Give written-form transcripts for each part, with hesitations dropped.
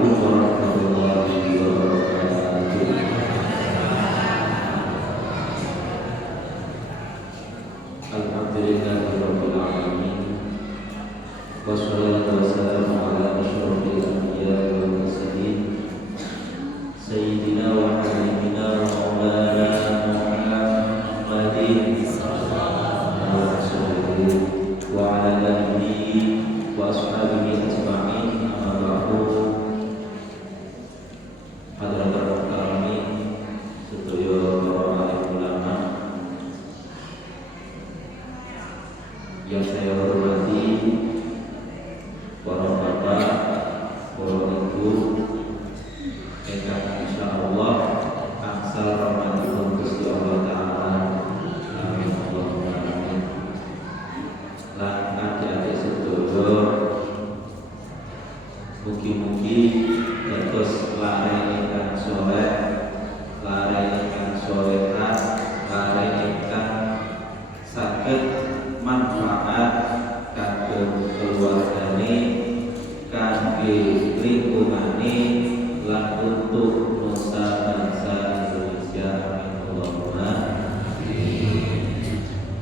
Assalamualaikum warahmatullahi wabarakatuh. Alhamdulillahirabbil alamin. Wassalatu wassalamu ala asyrofil anbiya'i wal mursalin sayyidina wa habibina wa maulana Muhammadin sallallahu alaihi wa ala alihi wa ashabihi ajma'in. Amma ba'du. Hadirin kami sedaya para ulama yang saya hormati, para bapak, para ibu, ingkang insyaallah angsal rahmatipun Gusti Allah Ta'ala. Amin Allahumma amin. Lan adik-adik sedaya, mugi-mugi dados lare ingkang saleh, lare ingkang salehah, lare ingkang saged manfaat kagem keluargane, kangge lingkungane, lan untuk nusa bangsa Indonesia. Amin Allahumma amin.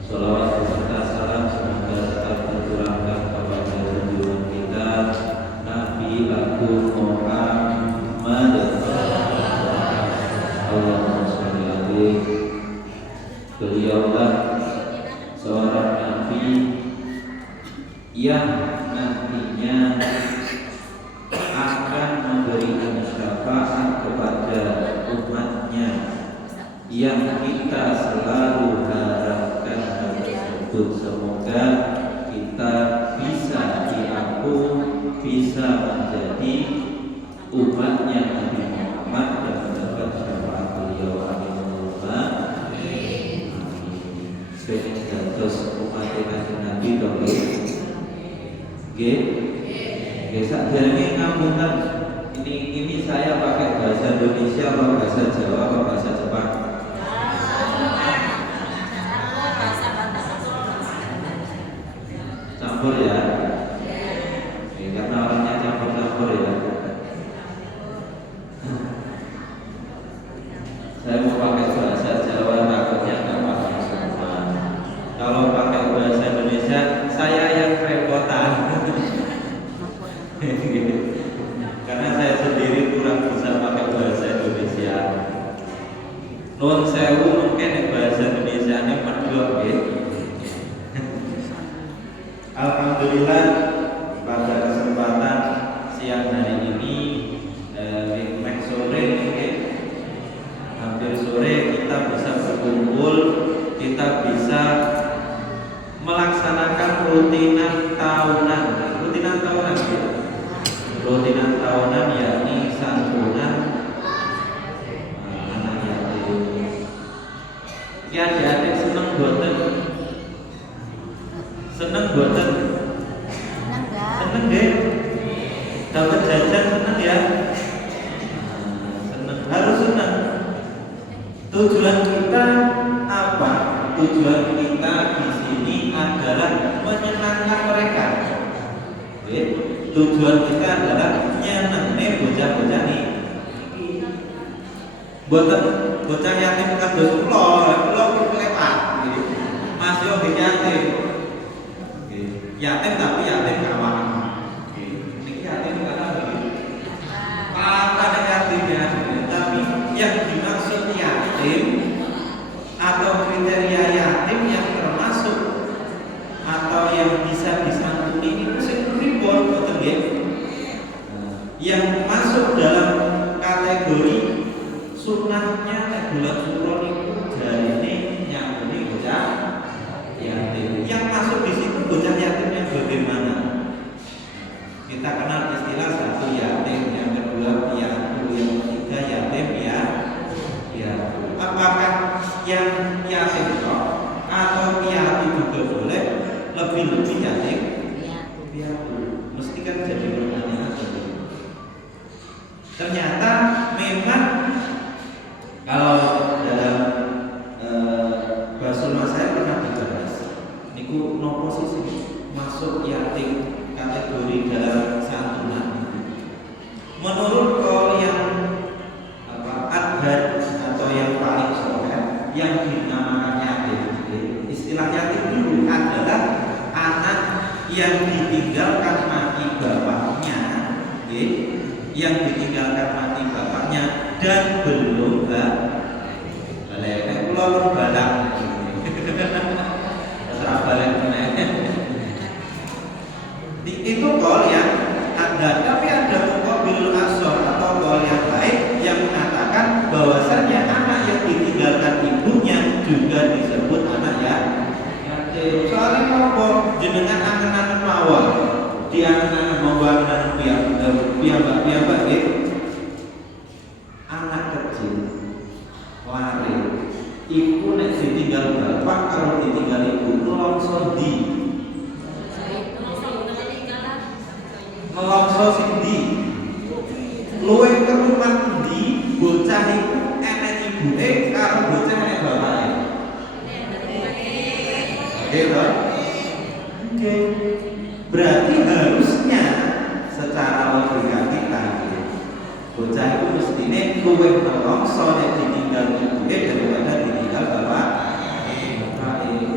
Sholawat beserta salam semoga tetap tercurahkan kepada junjungan kita Nabi Agung Muhammad. Allahumma sholli alaihi. Beliaulah seorang nabi yang nantinya akan memberikan syafaat kepada umatnya, yang kita selalu harapkan hal tersebut. Semoga kita bisa diampun, bisa menjadi umatnya Nabi Muhammad dan mendapat syafaat beliau. Amin Allahumma amin. Terus umat Nabi dong, sakjane ngapunten, ini saya pakai bahasa Indonesia atau bahasa Jawa atau bahasa Jepang? Campur ya. Karena orangnya campur-campur ya. Saya mau pakai bahasa Jawa, takutnya nggak paham semua. Kalau pakai bahasa Indonesia, saya yang repotan. Karena saya sendiri kurang bisa pakai bahasa Indonesia. Nuwun sewu, mungkin bahasa Indonesia ini medhok nggih. Alhamdulillah pada kesempatan siang hari ini, sore mungkin hampir sore, kita bisa berkumpul, kita bisa melaksanakan rutinan tahunan yakni santunan anak yatim. Ya adik seneng boten? Seneng boten? Seneng deh. Dapat jajan seneng ya? Seneng, harus seneng. Tujuan kita apa? Tujuan kita di sini adalah menyenangkan mereka. Tujuan kita adalah nyenengke bocah-bocah ini. Boten bocah yatim kados kula kelewat. Mas yo yatim. Yatim tapi yatim kawan. Niki yatim karena begitu. Ada yatimnya, tapi yang dimaksud yatim atau kriteria yatim yang termasuk atau yang bisa disantuni itu pripun boten nggih? Yang masuk dalam kategori sunnahnya nek bulan Suron itu jarine nyambuni bocah yatim. Yang masuk di situ bocah yatim yang bagaimana? Kita kenal istilah satu yatim, yang kedua piatu, yang ketiga yatim ya. Apakah yang yatim kok atau piatu juga boleh? Lebih yatim piatu. Mesti kan jadi pertanyaan. Ternyata memang kalau dalam Basul Mas saya pernah dibahas niku nopo sih masuk yatim kategori dalam santunan. Menurut yang ditinggalkan mati bapaknya, yang ditinggalkan mati bapaknya dan belum balik pulau balak serah balik itu kol yang ada, tapi ada muqabilul asor atau kol yang lain yang mengatakan bahwasannya anak yang ditinggalkan ibunya juga disebut anak yatim. Soalnya apa? Jenengan angen-angen mawon, di angen-angen mawon piyambak anak kecil lari iku nek ditinggal bapak kalau ditinggal ibu nelongso di nelongso sindi luwe kerumat di bocah iku enek ibuke karo bocah enek bapake. Oke. Berarti harusnya secara logika kita bocah itu mestine luwe nelongso nek ditinggal ibuke daripada ditinggal bapak.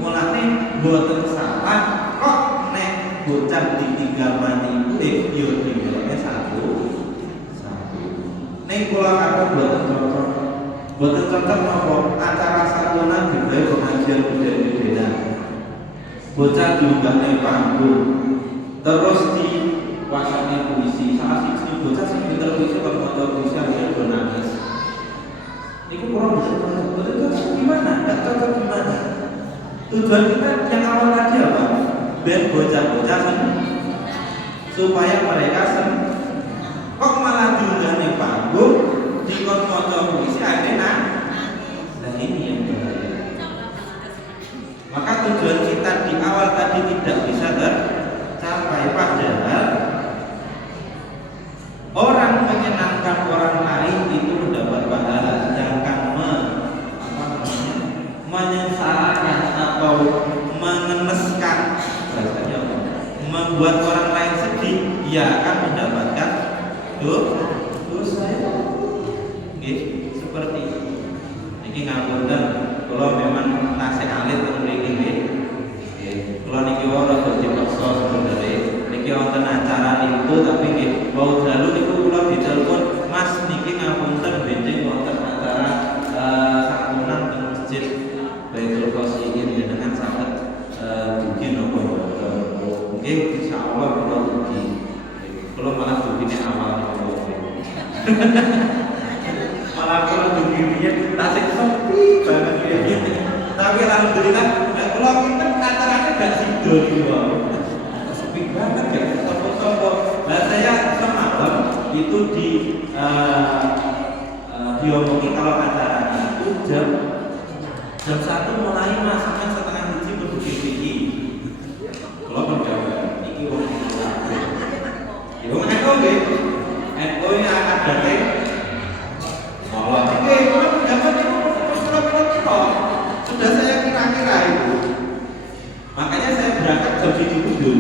Mulane mboten salah kok nek bocah ditinggal mati ibuke yo tinggalnya satu. Ning kula boten cocok napa acara satunan digawe pengajian gede-gedean. Bocah diunggahne panggung. Terus di wasane puisi, salah siji bocah sing pinter puisi kok maca puisi akhirnya do nangis. Niku kurang betul gimana? Enggak cocok gimana? Tujuan kita yang awal tadi apa? Ben bocah-bocah supaya mereka kok malah diunggahne panggung dikon maca puisi akhirnya nah ini yang bahaya. Maka tujuan kita di awal tadi tidak bisa tercapai, padahal orang menyenangkan orang lain itu mendapat pahala, sedangkan menyengsarakan atau mengeneskan rasanya membuat orang lain sedih, ia akan mendapatkan dosa. Seperti ini ngapunten kalau memang tasih alit teng mriki nggih. Kula niki ora dipaksa sebenarnya. Niki wonten acara itu tapi nggih wau dalu niku kula ditelepon, Mas niki ngapunten benjing wonten acara santunan teng masjid Baitul Qasimin jenengan saged dugi napa mboten. Nggih insyaallah kula dugi. Kula malah dugine awal niku. Malah kula dugine tasih sepi banget ya. Tapi alhamdulillah kalau kita acaranya gak sido gitu, sepi banget ya, sopo-sopo. Nah saya semalam itu diomongi kalau acaranya itu jam 1 mulai masaknya setengah 1 berdiri tinggi. Kalau berjauh, ini wong itu. Ya wong itu nggih, NU yang akan datang. Allah, oke, kalau dapat itu sudah saya kira-kira itu. Makanya saya berangkat jam 7 dulu.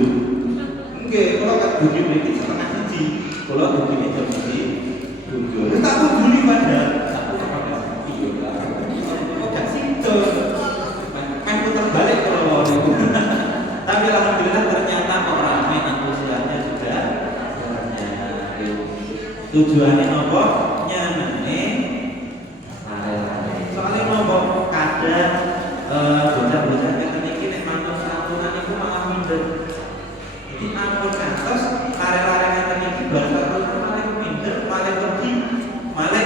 Oke, kalau kat bunyi berarti setengah 1. Kalau bunyi jam 7. Kita bunyi pada aku pakai iya lah. Kok gak situ? Kan putar balik kalau itu. Tapi alhamdulillah ternyata kok ramai antusiasnya juga banyak. Tujuannya apa? Nyanyi. Soalnya nopo kadang bocah-bocah ngeten iki nek manut santunan iku malah minder. Jadi ampun kantos lare-lare ngeten iki bar santunan malah minder, malah pergi, malah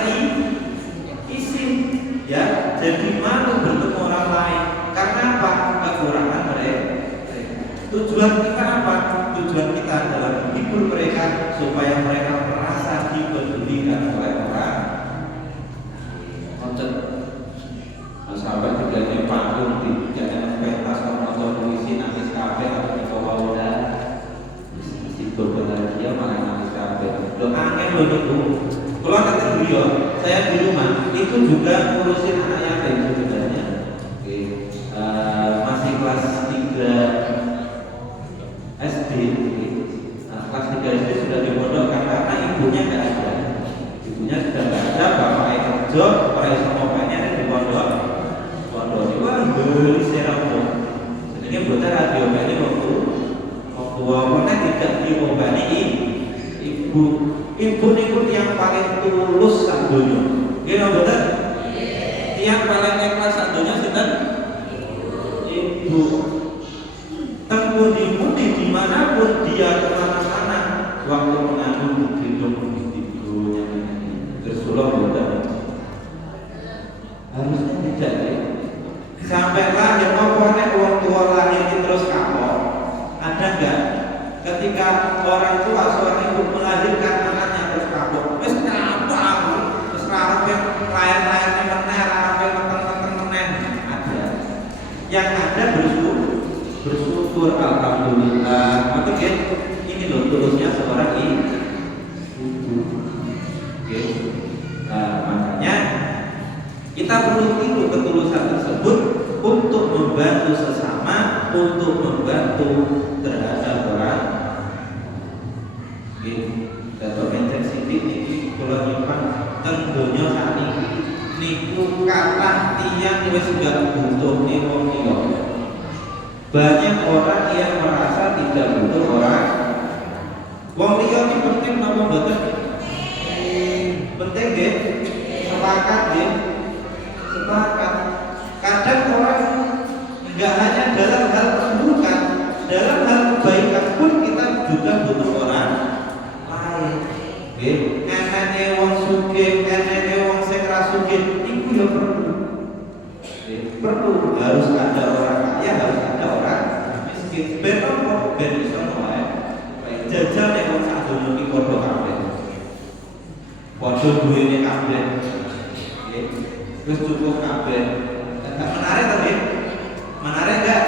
isin ya, jadi malu bertemu orang lain. Karena apa? Kekurangan mereka. Tujuan kita apa? Tujuan kita adalah menghibur mereka supaya mereka merasa dipedulikan oleh orang. Sahabat juga di panggung di jalan pentas atau puisi nangis kafe atau di Kowauda si beberapa dia malah nangis kafe. Doakan lo niku. Kalau kata beliau, saya di rumah itu juga ngurusin anak yatim sebenarnya. Masih kelas 3 SD. Kelas 3 SD sudah dipondokkan karena ibunya nggak ada. Ibunya sudah nggak ada, bapaknya kerja, orang semua banyak ada di pondok. Pondok itu kan beli serapun. Sebenarnya buatnya radio ini waktu diobani ibu. Ibu niku yang paling tulus sak donya. Nggih napa mboten? Yang paling ikhlas sak donya sinten? Ibu. Tempundi-pundi dimanapun dia kemana-mana, waktu mengandung digendong ibunya. Terus kula mboten. Harusnya tidak ya. Sampai lahir apa nek wong tua lahir terus kapok. Ada enggak? Ketika orang tua seorang ibu melahirkan anaknya terus kapok. Wis apa aku? Terus arep lahir-lahirne meneh, arep meteng-meteng meneh. Ada. Yang ada bersyukur alhamdulillah. Maka ini loh tulusnya seorang ibu. Oke. Nah, makanya kita perlu itu ketulusan tersebut untuk membantu sesama, untuk membantu terhadap orang. Datuk Enten Sidik niki kula nyimpan teng donya sakniki niku kathah tiyang wis gak butuh wong liya. Banyak orang yang merasa tidak butuh orang. Wong liya iki penting napa mboten? Penting nggih. Sepakat nggih. Sepakat. Kadang orang enggak hanya dalam hal keburukan, dalam hal kebaikan pun kita juga butuh orang lain. Nggih, enake wong sugih, enake wong sing ra sugih iku ya perlu. Perlu harus ada orang kaya, harus ada orang miskin. Ben apa? Ben iso wae. Jajal nek wong sak donya iki padha kabeh. Padha duwene kabeh. Nggih. Wis cukup kabeh. Enggak menarik to, Nggih? Menarik enggak?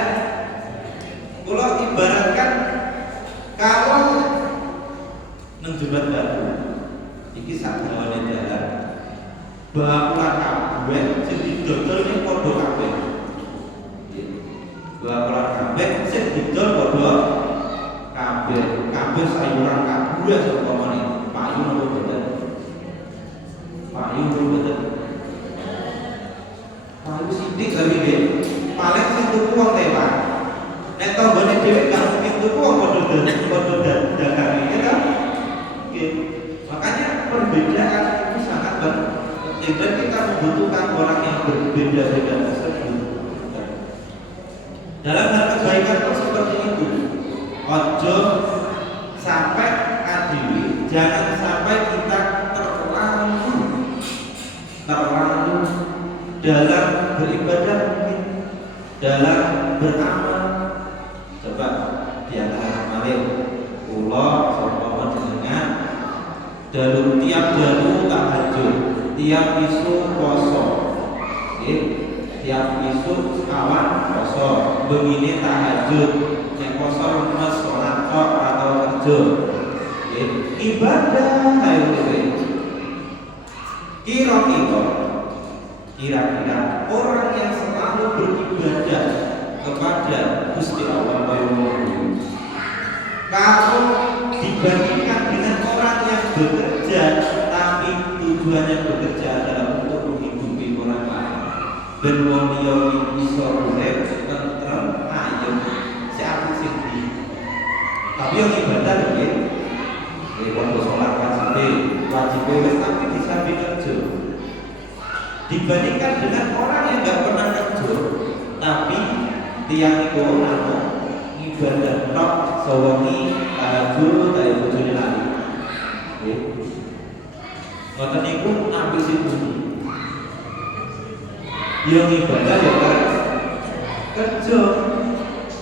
Kula ibaratkan kalau nang Jembat Batu iki sak dawane dalan bakulan kabeh sing didodol ning padha kabeh. Bakulan kabeh sing didol padha kabeh. Kabeh sayuran kabeh sopamane payu napa boten? Payu boten. Payu sithik lagi nggih. Paling sing tuku wong lewat. Nek tanggane dhewe gak mungkin tuku wong padha dagang iki ta? Nggih. Makanya perbedaan itu sangat penting dan kita membutuhkan orang yang berbeda-beda tersebut. Dalam hal kebaikan pun seperti itu. Ojo sampai adiwi, jangan sampai kita terlalu dalam beribadah mungkin, dalam beramal. Coba diantara kemarin kula sapa jenengan dalu tiap dalu tahajud, tiap isu poso. Nggih, tiap isu kawan poso, begini tahajud, nek poso lemes salat kok atau kerja. Nggih, ibadah ayo dhewe. Kira-kira orang yang selalu beribadah kepada Gusti Allah kalau dibandingkan dengan orang yang bekerja tapi tujuannya bekerja adalah untuk menghidupi orang lain, ben wong liya iso urip tentrem ayem seaku sing tapi yang ibadah nggih waktu sholat wajib wis tapi disambi kerja. Dibandingkan dengan orang yang nggak pernah kerja tapi tiang itu namung ibadah tok sawengi tahajud ta bojone lali. Nggih. Ngoten niku nabi sinten. Yang ibadah ya kerja.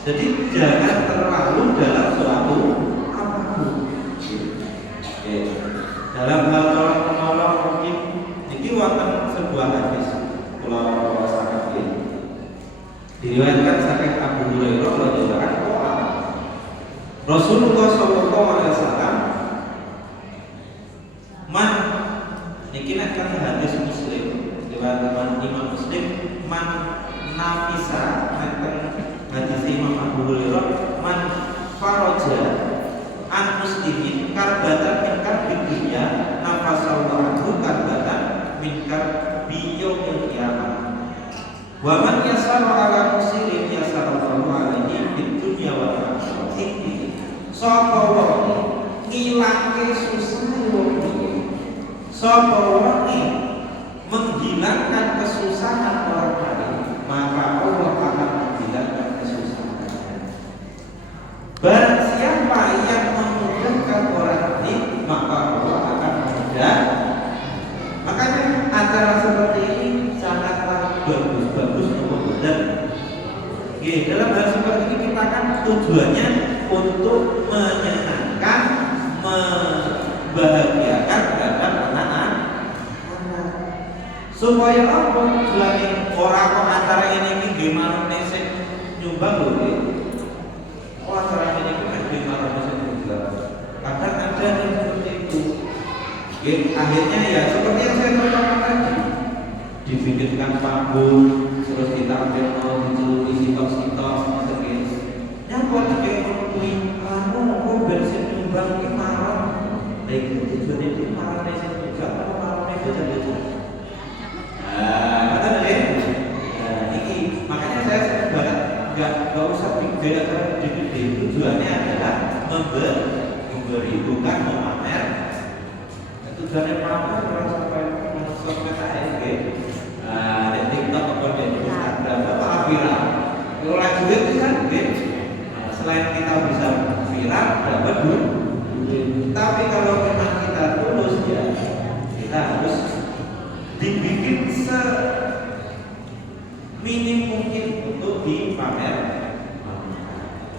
Jadi jangan terlalu dalam suatu apapun. Dalam hal tolong-menolong mungkin iki wonten sebuah hadis kula waosaken iki. Diriwayatkan saking Abu Hurairah radhiyallahu anhu. Rasulullah sallallahu alaihi wasallam man niki nek kan hadis Muslim, riwayat Imam Muslim man nafisa nek hadis Imam Abu Hurairah man faraja an muslimin karbatan min karbi dunya nafasallahu anhu karbatan min karbi yaumil qiyamah wa man yasara ala muslimin yasarallahu alaihi fid dunya wal akhirah. Sapa wong Sapa wonge menghilangkan kesusahan orang lain, maka Allah akan menghilangkan kesusahannya. Barang siapa yang memudahkan orang lain, maka Allah akan memudahkan. Makanya acara seperti ini sangatlah bagus dan dalam hal seperti ini kita kan tujuannya untuk menyenangkan, membahagiakan terhadap anak-anak, supaya apa? Tujuannya orang kok acara ini gimana sih nyumbang loh, oh acara ini kan gimana sih juga. Kadang ada yang seperti itu. Akhirnya ya seperti yang saya katakan tadi, dibikinkan panggung, terus ditampil isi tos-tos, nyampe kayak ngomongin, kamu bensin nyumbang ini marah, itu tujuannya itu marah bensin juga, atau marah beca-beca. Kata deh, ini makanya saya sering banget nggak usah bikin acara gede-gede. Tujuannya adalah memberi, bukan memamer. Tujuannya pamer orang sampai sosmed ASG, di TikTok atau di Instagram apa viral. Kalau lagi itu kan selain kita bisa viral, dapat duit. Tapi kalau memang kita tulus ya, kita harus dibikin seminim mungkin untuk dipamer.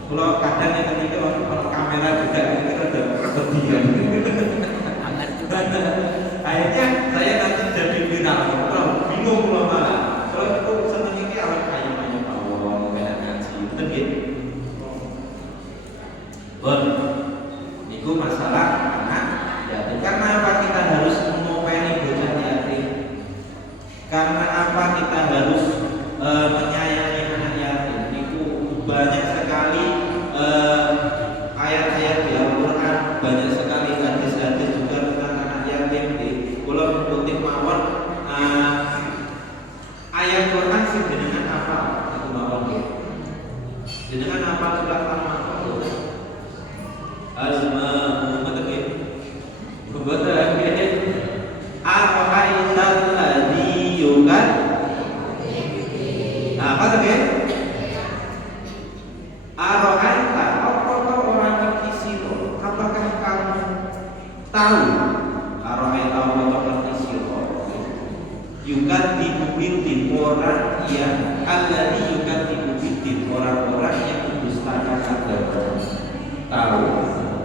Kalau kadang yang ketiga kalau kamera juga ini ada keberdian. Akhirnya saya nanti jadi viral, bingung loh malah. Kalau aku seneng ini alat kayu banyak bawang, banyak ngaji, betul gitu. Itu masalah anak yatim. Karena apa kita harus mengopeni bocah yatim? Karena apa kita harus menyayangi anak yatim? Itu banyak sekali ayat-ayat di Al-Quran, banyak sekali hadis-hadis juga tentang anak yatim. Di pulau kutip mawon ayat Quran sih dengan apa? Itu mawon ya. Dengan apa surat Al-Ma'un? Al-Ma'un betul ya? Betul ya? Ar-Ra'aital ladzi yukat. Nah, apa tuh ya? Ar-Ra'aita, apa orang berkisi lo? Apakah kamu tahu? Ar-Ra'aita apa berkisi lo? Yukat dibubintin orang yang alladzi yukat dibubintin orang-orang yang mendustakan agama. Tahu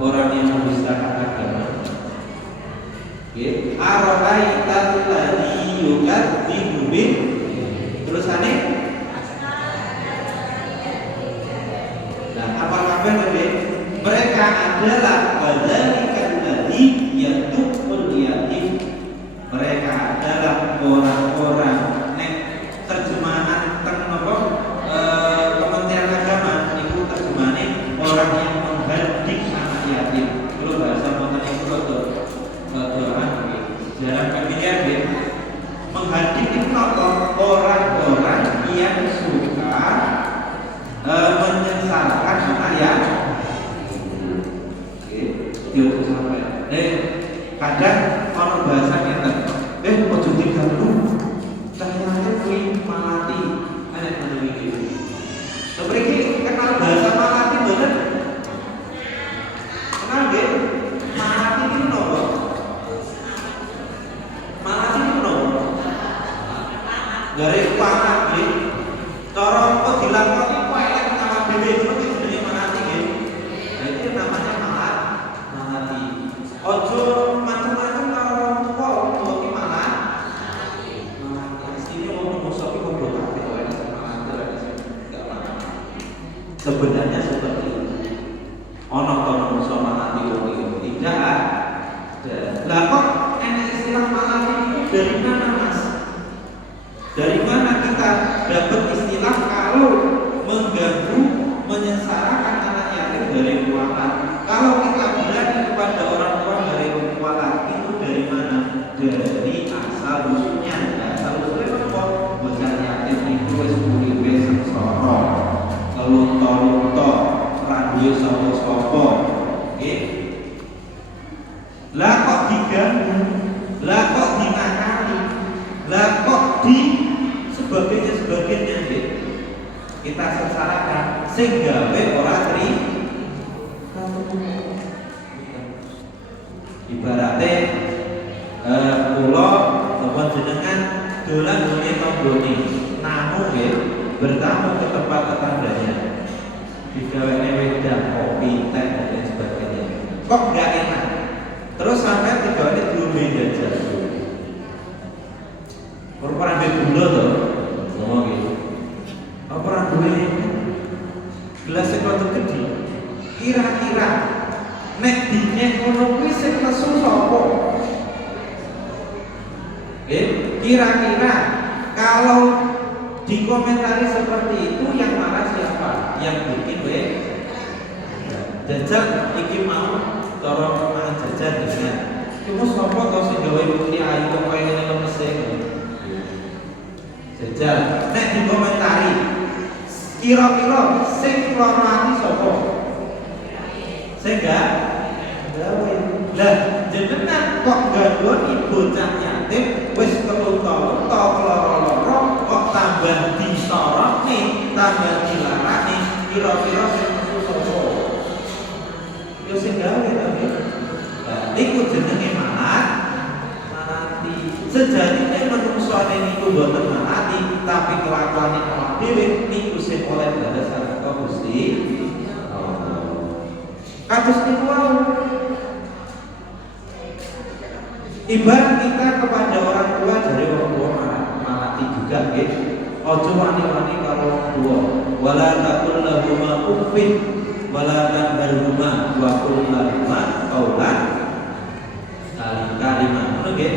orang yang mendustakan agama. Ar-Ra'aital ladzi yukat dibubintin. Terus aneh. Nah, apakah benar? Mereka adalah wadzalika alladzi yadukul yatim. Mereka adalah orang-orang terjemahan Kementerian Agama itu terjemahan orang yang menghardik anak yatim. Kalau bahasa Monten itu jarang pemilihan menghardik itu orang-orang yang suka menyesalkan anak yatim. Itu sampai. Kadang orang bahasanya ojo diganggu. Cahayanya kuwi malati. Ana ngono iki. Seperti kenal bahasa malati mboten? Kenal nggih? Malati itu nopo? Malati itu nopo? Garis panah nggih. Cara kok dilakoni kok elek sama dhewe itu jenenge malati nggih. Nah itu namanya malati. Ojo macam-macam karo wong tuwa kok iki malati. Asline wong musuh iki kok malati wae malati. Sebenarnya seperti itu. Ono to musuh malati wong iki tidak ada. Lah kok enek istilah malati itu dari mana, Mas? Dari mana kita dapat istilah kalau mengganggu, menyengsarakan anak yatim dari keuangan? Kalau kita berani kepada orang tua dari keuangan itu dari mana? Dari asal usulnya. Asal usulnya apa? Bocah yatim itu wis uripe sengsara, lunta-lunta, ora duwe sapa-sapa. Nggih. Lah kok diganggu? Lah sing gawe ora ibarate kula napa jenengan dolan dunia tanggane namun nggih bertamu ke tempat tetangganya digawene wedang kopi teh dan lain sebagainya kok nggak enak terus sampai digawene diombe jajan perang gula to ngomong gitu perang gula gelas sing rada gedhi kira-kira nek dinyek ngono kuwi sing nesu sapa kira-kira kalau dikomentari seperti itu yang marah siapa? Yang bikin jajan iki mau cara mangan jajan ya. Cuma sapa to sing gawe putri ayu kok kaya ngene lemes jajan. Nek dikomentari kira-kira sing lara ati sapa? Sing gak gawe. Lah jenengan kok gandoni bocah yatim wis 3 tahun to lara-lara kok tambah disoroti, tambah dilarani, kira-kira sing metu sapa? Ya sing gawe to nggih. Lah niku jenenge malati. Sejatine manungsa niku boten malati, tapi kelakuane awak dhewe niku sing oleh balas saka Gusti Allah. Kados niku wae. Ibarat kita kepada orang tua dari orang tua malati juga gitu. Ojo wani-wani karo orang tua. Wala taqul lahuma uffin wala tanharhuma wa qul lahuma qaulan karimah. Ngono nggih.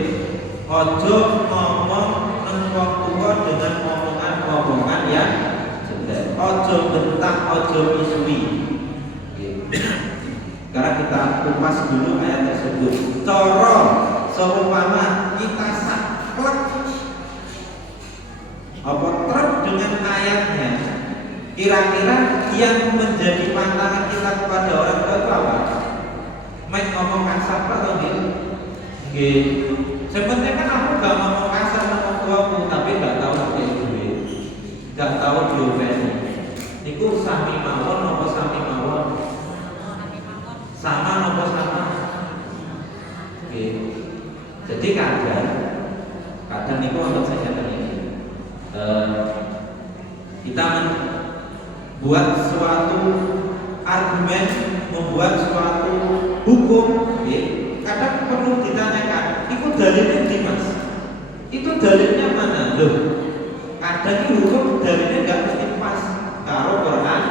Ojo ngomong nang wong tua dengan omongan-omongan yang jelek. Ojo bentak, ojo misui. Karena kita kupas dulu ayat tersebut. Coro seumpama kita saklek apa truk dengan ayatnya, kira-kira yang menjadi pantangan kita kepada orang tua itu apa? Main ngomong kasar atau gitu? Sebenarnya kan aku gak ngomong kasar sama tuaku, tapi gak tahu kayak gue, gak tahu diopeni. Niku sami mawon, nopo sami mawon, sama nopo sama. Jadi kadang itu untuk saya ini kita membuat suatu argumen, membuat suatu hukum, kadang perlu ditanyakan, itu dalilnya di mas? Itu dalilnya mana? Loh, kadang itu hukum dalilnya nggak mesti pas karo Quran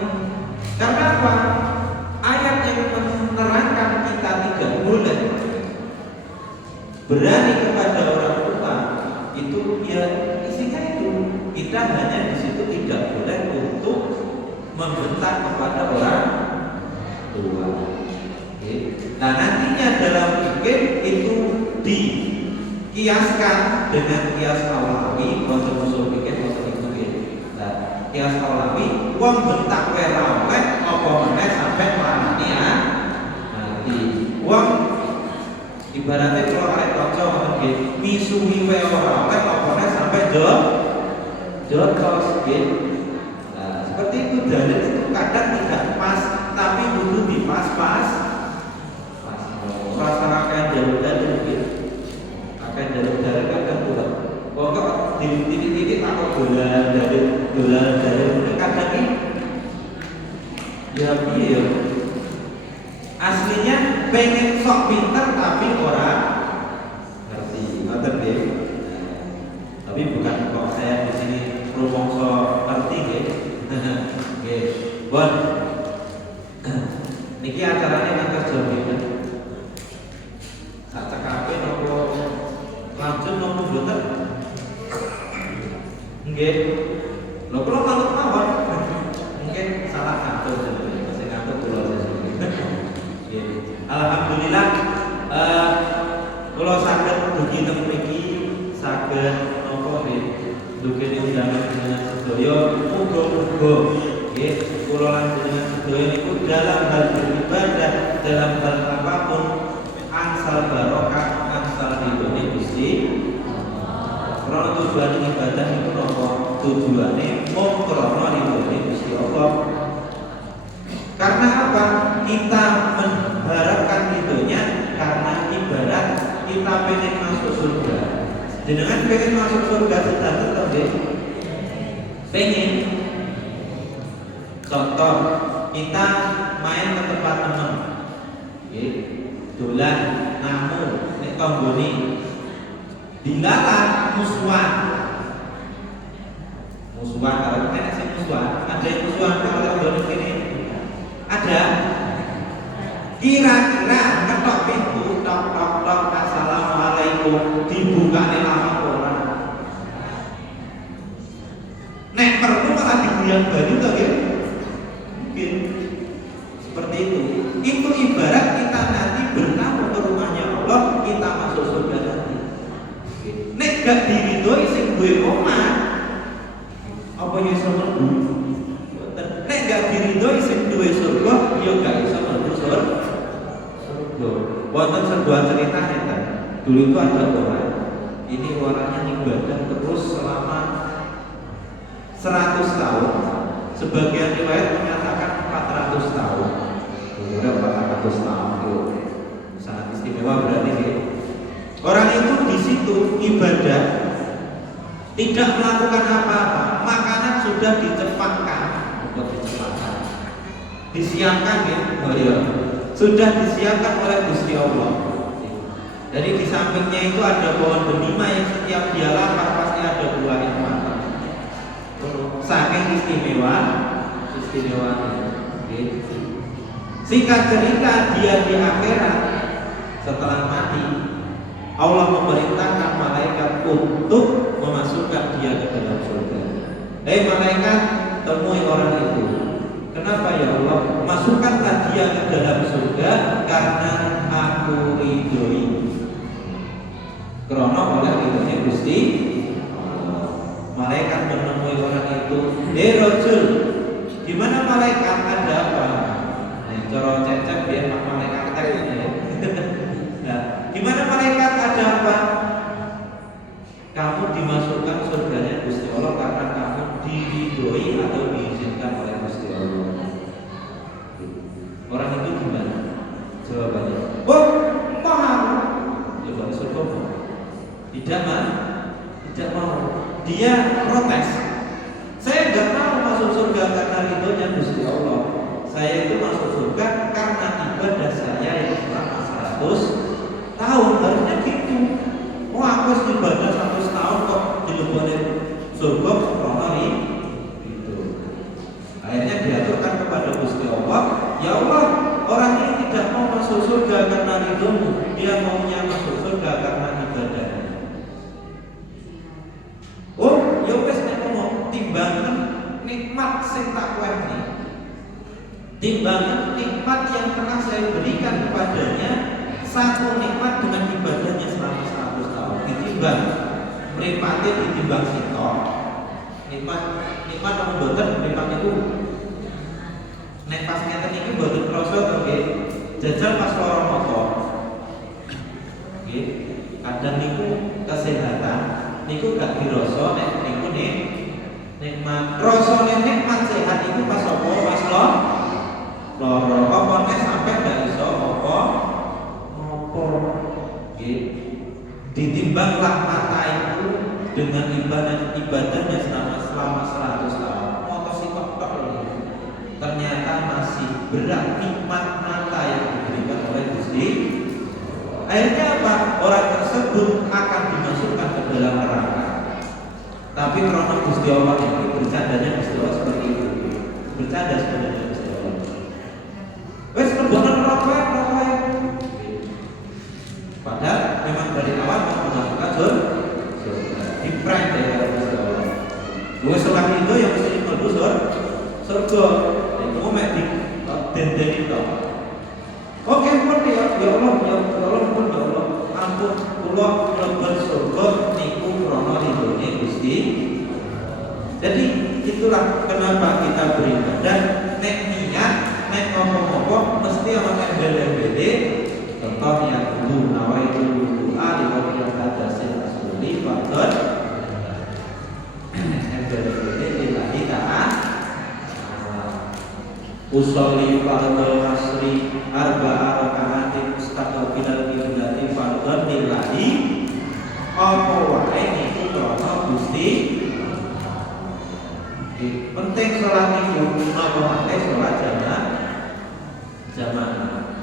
ini. Karena apa? Ayat yang menerangkan kita tidak boleh berani kepada orang tua itu ya isinya itu kita hanya di situ tidak boleh untuk membentak kepada orang tua. Nah nantinya dalam fikih itu dikiaskan dengan kias aulawi, wonten usul fikih wonten itu. Nah kias aulawi wong bentak ora oleh apa meneh sampai marani ya nanti wong ibaratnya kalau arek kanca ngoten misuwi wae ora oleh opone sampai jotos gitu. Nah, seperti itu dalil itu kadang tidak pas tapi butuh dipas-pas. Pas akan dalil-dalil gitu. Akan dalil-dalil kadang kurang. Kok titik-titik takut dolar-dalil kadang ini ya piye aslinya pengen sok pinter tapi orang ngerti, ngoten nggih. Tapi bukan kok saya di sini rumangsa ngerti nggih. Nggih. Bon. Niki acarane nang kerja nggih. Sak cekape nopo lanjut nopo mboten? Nggih. Lho kula manut mawon. Mungkin salah ngatur jenenge, sing ngatur kula sesuk. Alhamdulillah kalau saged dugi teng mriki saged napa nggih dugi undangan dengan sedaya muga-muga nggih kula lan dengan sedaya niku dalam hal beribadah dalam hal apapun angsal barokah angsal ridhone Gusti. Karena tujuan ibadah itu napa tujuannya mau krono ridhone Gusti Allah. Karena apa? Kita mengharapkan ridhonya karena ibarat kita pengen masuk surga. Jenengan pengen masuk surga sedang tetap pengen. Contoh, kita main ke tempat teman, dolan, namu, nek tonggoni, dilalah musuhan. Kalau kita sih musuhan, ada yang musuhan kalau tonggoni ini ada. Kira-kira ketok pintu, tok tok tok, assalamualaikum, dibuka nih lama orang. Nek perlu malah diguyang baju tuh ya. Mungkin seperti itu. Itu ibarat kita nanti bertamu ke rumahnya Allah, kita masuk surga nanti. Nek gak diridhoi sing duwe omah, apa ya iso mlebu? Nek gak diridhoi sing duwe surga, ya gak iso mlebu surga. Wonten sebuah cerita kan. Dulu itu ada orang, ini orangnya ibadah terus selama 100 tahun. Sebagian riwayat menyatakan 400 tahun. Udah 400 tahun itu sangat istimewa berarti ya. Orang itu di situ ibadah, tidak melakukan apa-apa, makanan sudah dicepatkan, disiapkan ya, sudah disiapkan oleh Gusti Allah. Jadi di sampingnya itu ada pohon delima yang setiap dia lapar pasti ada buah yang matang. Saking istimewanya. Singkat cerita, dia di akhirat setelah mati, Allah memerintahkan malaikat untuk memasukkan dia ke dalam surga. Malaikat, temui orang itu. Kenapa ya Allah? Masukkanlah dia ke dalam surga karena aku ridhoi. Karena oleh ridhonya Gusti. Malaikat menemui orang itu, Rajul, gimana malaikat, ada apa? Coro cecep biar malaikat tanya ya. Nah, gimana malaikat, ada apa? Kamu dimasukkan surganya Gusti Allah karena kamu diridhoi atau diizinkan oleh Gusti Allah. Orang itu gimana? Jawabannya, oh, paham. Jawabannya surga mau? Tidak mau. Dia protes. Saya nggak mau masuk surga karena ridhonya Gusti Allah. Saya itu masuk surga karena ibadah saya yang selama 100 tahun. Harusnya gitu. Oh, aku harus ibadah 100 tahun kok dileboni surga karena itu. Akhirnya diaturkan kepada Gusti Allah, ya Allah, orang ini tidak mau masuk surga karena ridhomu, dia maunya masuk surga karena ibadahnya. Oh, ya wes nek mau timbangan nikmat sing tak kuwehne. Timbangan nikmat yang telah saya berikan kepadanya, satu nikmat dengan ibadahnya selama 100 tahun. Ditimbang, mripate ditimbang sitok. Nikmat nomor boten mripate itu. Nek pas ngeten iki boten krasa to nggih. Jajal pas lara motor. Nggih. Kadang niku kesehatan niku gak dirasa nek niku nikmat. Rasane nikmat sehat itu pas apa? Pas lara. Apa nek sampai gak iso apa? Nggih. Ditimbanglah mata itu dengan ibadahnya selama 100 tahun. Motosikot tok lho. Ternyata masih berat nikmat mata yang diberikan oleh Gusti. Akhirnya apa? Orang tersebut akan dimasukkan ke dalam neraka. Tapi karena Gusti Allah ini bercandanya Gusti Allah seperti itu. Bercanda sebenarnya Gusti Allah. Wes perbuatan neraka. Padahal memang dari awal mau memasukkan surga. Di prank ya Gusti Allah. Wes setelah itu yang mesti mlebu surga. Itu mek di denden itu. Oke, pun ya Allah, pun ya Allah, ampun, kula mlebu surga niku krana ridhone Gusti. Jadi itulah kenapa kita beribadah. Nek niat, nek ngomong-ngomong mesti ana embel-embele. Contoh yang dulu nawaitu ali wa yang ada sing asli padha embel usolli fardhu asri arba'a raka'atin mustaqbilal qiblati fardhon lillahi apa wae niku krana Gusti. Penting salat niku napa wae salat jamaah.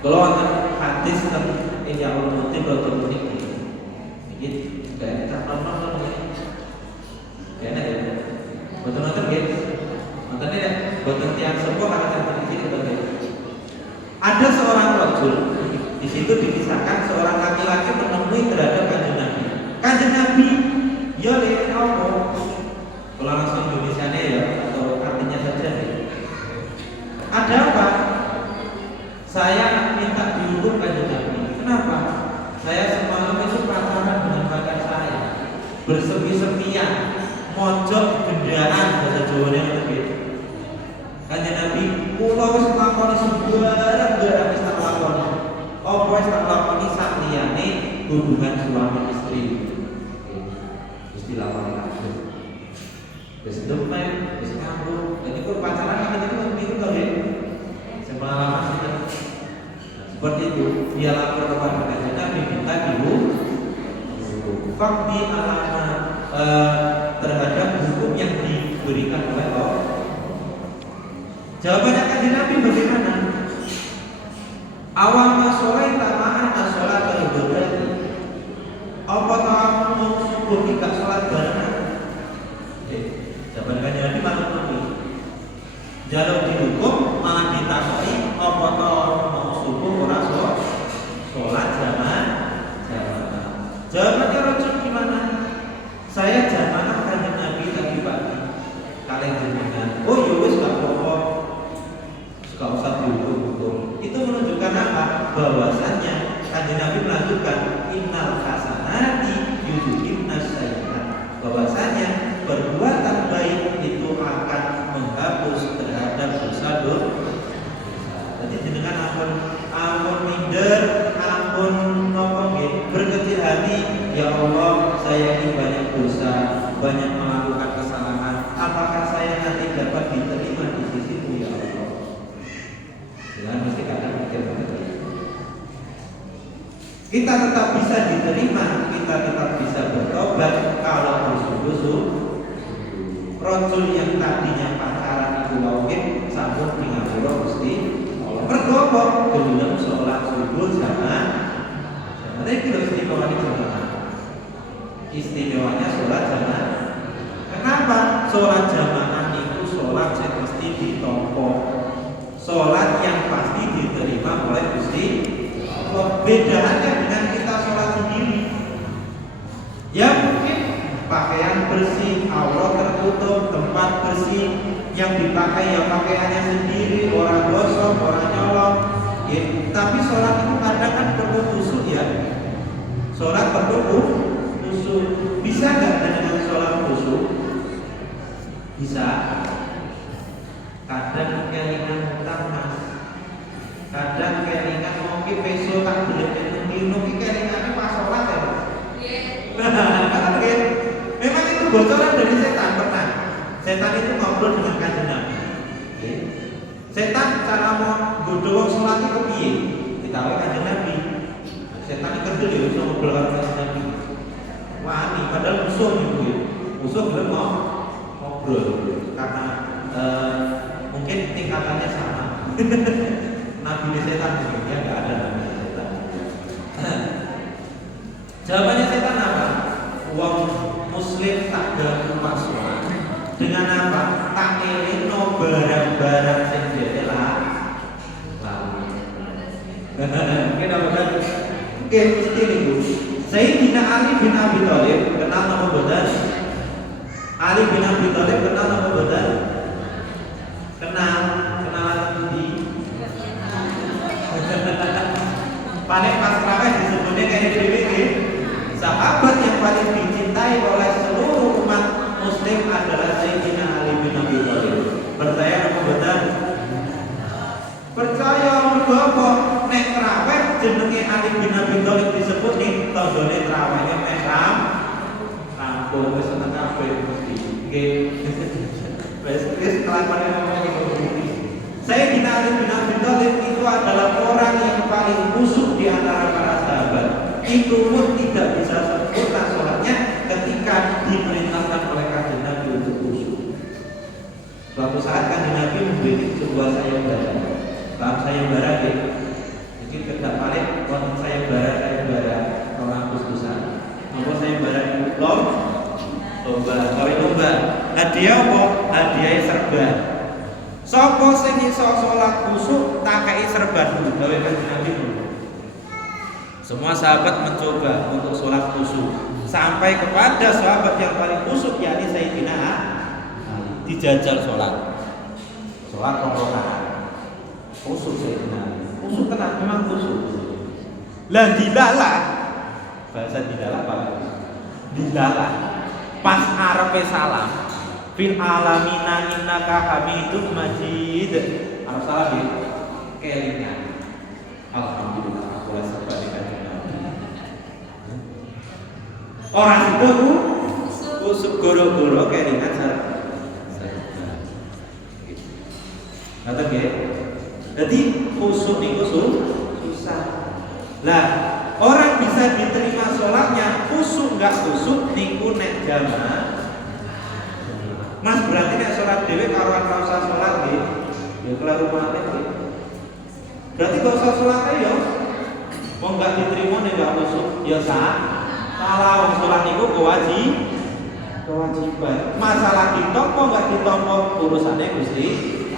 Kalau wonten hadis teng Ihya Ulumuddin Dr. Muniki iki gak tak nonton ini. Enak ya. Betul nonton nggih. Nonton ya, boten tiang sepuh karena cerita iki betul. Ada seorang rajul, di situ dikisahkan seorang laki-laki menemui terhadap Kanjeng Nabi. Kanjeng Nabi, ya lihat apa? Kalau langsung Indonesianya ya atau artinya saja. Ada apa? Saya minta dihukum Kanjeng Nabi. Kenapa? Saya semalam itu pacaran dengan pacar saya, bersemi-semian, mojok gendaan bahasa Jawanya lebih. Kanjeng Nabi, kula wis nglakoni sembarang wis tak lakoni. Apa wis tak lakoni sakliyane hubungan suami istri. Wis dilakoni kabeh. Wis demen, wis ngambung. Jadi kok pacaran kan itu niku to nggih. Pengalaman kita seperti itu, dia lapor kepada Kanjeng Nabi minta fakti alama terhadap hukum yang diberikan oleh Allah. Jawabannya Kanjeng Nabi bagaimana? Awal masoleh tamaan asolat berbeda. Apa kamu subuh tidak sholat barengan? Jawaban Kanjeng Nabi malah lebih. Jalur dihukum malah ditakoi apa mau subuh ora sholat jamaah. Jawabannya rojok gimana? Saya jamaah Kanjeng Nabi tadi pagi. Kalian jenengan, oh ya wis gak apa-apa. Gak usah dihukum. Itu menunjukkan apa? Bahwasannya Kanjeng Nabi melanjutkan innal hasanati yudhibnas sayyi'at. Bahwasannya perbuatan baik itu akan menghapus terhadap dosa-dosa. Jadi jenengan ampun minder, ampun nopo nggih, berkecil hati, ya Allah, saya ini banyak dosa, banyak melakukan kesalahan. Apakah saya nanti dapat diterima di sisimu ya Allah? Jangan mesti kadang mikir banget. Kita tetap bisa diterima, kita tetap bisa bertobat kalau bersungguh-sungguh. Rojul yang tadinya pacaran itu mungkin sambung dengan Allah Gusti bergobok gelem sholat subuh jamaah. Jadi itu istimewanya jamaah. Istimewanya sholat jamaah. Kenapa? Sholat jamaah itu sholat yang pasti ditompo, sholat yang pasti diterima oleh Gusti Allah. Bedanya dengan kita sholat sendiri. Ya mungkin pakaian bersih, aurat tertutup, tempat bersih, yang dipakai ya pakaiannya sendiri, orang gosok, orang nyolong. Ya, tapi sholat itu kadang kan perlu khusyuk ya. Sholat perlu khusyuk. Bisa nggak dengan sholat khusyuk? Bisa. Kadang kelingan utang mas. Kadang kelingan mungkin besok tak boleh minum kelingannya pas sholat ya. Nah, memang itu bocoran dari setan pernah. Setan itu ngobrol dengan Kanjeng Nabi. Setan cara mau godho sholat itu piye? Ditawahi Kanjeng Nabi. Setan itu kerja dia bisa ngobrol dengan Kanjeng Nabi. Wani padahal musuh itu ya. Musuh belum mau ngobrol karena mungkin tingkatannya sama. Nabi di setan dia nggak ada namanya setan. Jawabannya setan apa? Uang muslim tak ganggu paswa. Dengan apa? Tak elino barang-barang sing dhewe lalu. Kenapa kan? Oke, mesti niku. Sayyidina Ali bin Abi Thalib kenal nama boten? Ali bin Abi Thalib kenal nama boten? Kenalan di paling pas traweh disebutnya kayak dhewe nggih. Sahabat yang paling dicintai oleh seluruh umat Muslim adalah Sayyidina Ali bin Abi Thalib. Percaya apa betul? Percaya mergo nek traweh jenenge Ali bin Abi Thalib disebut ning tandane trawehnya mesam. Rampung wis tenan kabeh mesti. Nggih. Wis kelakuane ngomong iki. Sayyidina Ali bin Abi Thalib itu adalah orang yang paling khusyuk di antara para sahabat. Itu pun tidak bisa sempurna sholatnya ketika diperintahkan oleh kanjeng Nabi untuk khusyuk. Suatu saat kanjeng Nabi membuat sebuah sayembara. Paham sayembara ya? Mungkin tidak paling wonten sayembara orang khususan. Apa sayembara itu lomba, kawin lomba. Hadiah apa? Hadiah serban. Sopo sing iso sholat khusyuk tak kei serban dulu gawe kanjeng Nabi dulu. Semua sahabat mencoba untuk sholat khusyuk sampai kepada sahabat yang paling khusyuk yakni Sayyidina Ali. Dijajal sholat rakaat. Khusyuk Sayyidina Ali. Khusyuk tenang, memang khusyuk. Lah dilalah. Bahasa dilalah apa? Dilalah. Pas arepe salam. Fil alamina innaka hamidum majid. Arab salah ya. Kelingan. Alhamdulillah aku rasa balikan. Orang itu usuk goro-goro kelingan sarep. Ngerti nggih? Jadi khusuk niku susah. Lah, orang bisa diterima sholatnya khusuk enggak khusuk niku nek jamaah. Mas berarti nek sholat dhewe karo ora usah sholat nggih. Ya kelaru mate nggih. Berarti kok usah sholat ae ya. Wong enggak diterima nek enggak khusuk ya sah. Kalau wong sholat niku kewajiban. Masalah ditampa enggak ditampa urusane Gusti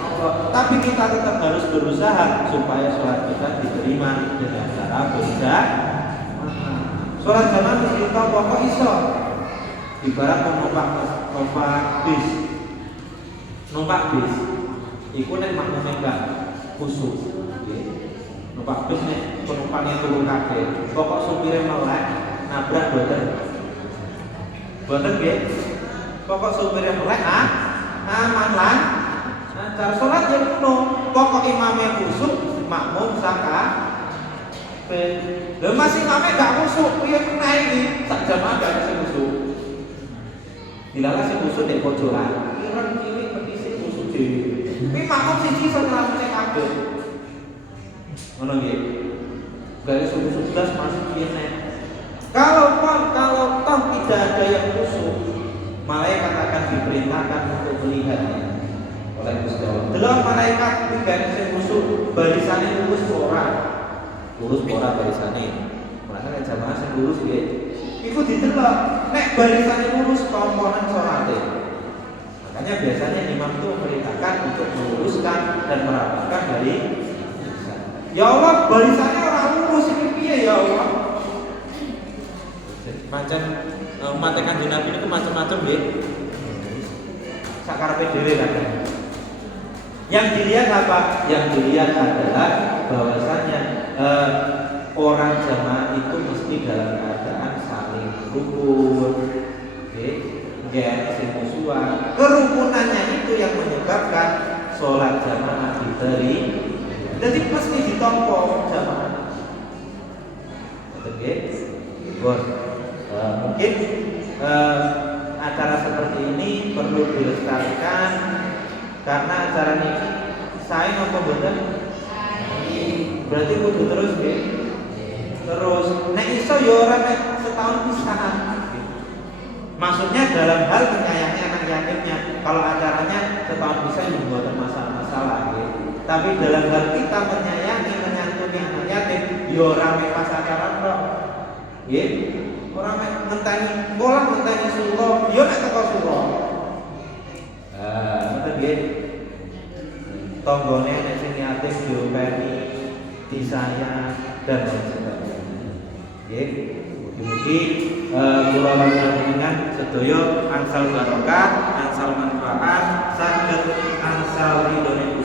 Allah. Tapi kita tetap harus berusaha supaya sholat kita diterima dengan cara berjamaah. Sholat jamaah mesti ditampa kok iso. Ibarat numpak bis iku nek makmune enggak khusyuk nggih. Numpak bis nek penumpangnya turu kabeh pokok supire melek nabrak boten nggih. Pokok supire melek aman lan cara salat ya ngono. Pokok imame khusyuk makmum saka lha masih imame enggak khusyuk piye meneh iki sak jamaah gak sing khusyuk. Dilalah sing khusyuk nek pojokan. Ireng cilik petisi khusyuk dhewe. Kuwi makmum siji iso nglakuke kabeh. Ngono nggih. Gawe khusyuk blas masih piye nek. Kalau toh tidak ada yang khusyuk, malaikat akan diperintahkan untuk melihatnya oleh Gusti Allah. Delok malaikat kuwi gawe sing khusyuk barisane lurus ora barisane. Mulane jamaah sing lurus nggih. Iku didelok nek barisane lurus komponen salate. Makanya biasanya imam itu memerintahkan untuk meluruskan dan merapatkan barisan. Ya Allah, barisannya orang lurus ini piye ya Allah? Macam umat Kanjeng Nabi itu macam-macam nggih. Sakarepe dhewe kadang. Yang dilihat apa? Yang dilihat adalah bahwasanya orang jamaah itu mesti dalam keadaan saling rukun, sing musuhan. Kerukunannya itu yang menyebabkan sholat jamaah diterima. Jadi mesti ditompo jamaah. Oke, mungkin acara seperti ini perlu dilestarikan karena acara ini saya nopo boten. Berarti kudu terus nggih. Terus nek iso ya ora nek setahun pisahan. Maksudnya dalam hal menyayangi anak yatimnya. Kalau acaranya setahun bisa ya mboten masalah gitu. Tapi dalam hal kita menyayangi menyantuni anak yatim ya ora mek pas acara tok. Nggih. Ora mek ngenteni bola ngenteni sulo, ya nek teko sulo. Ngoten nggih. Tanggane nek sing yatim diopeni disayang dan lain sebagainya. Nggih. Mugi-mugi kula panjenengan sedaya angsal barokah, angsal manfaat, saged angsal ridhone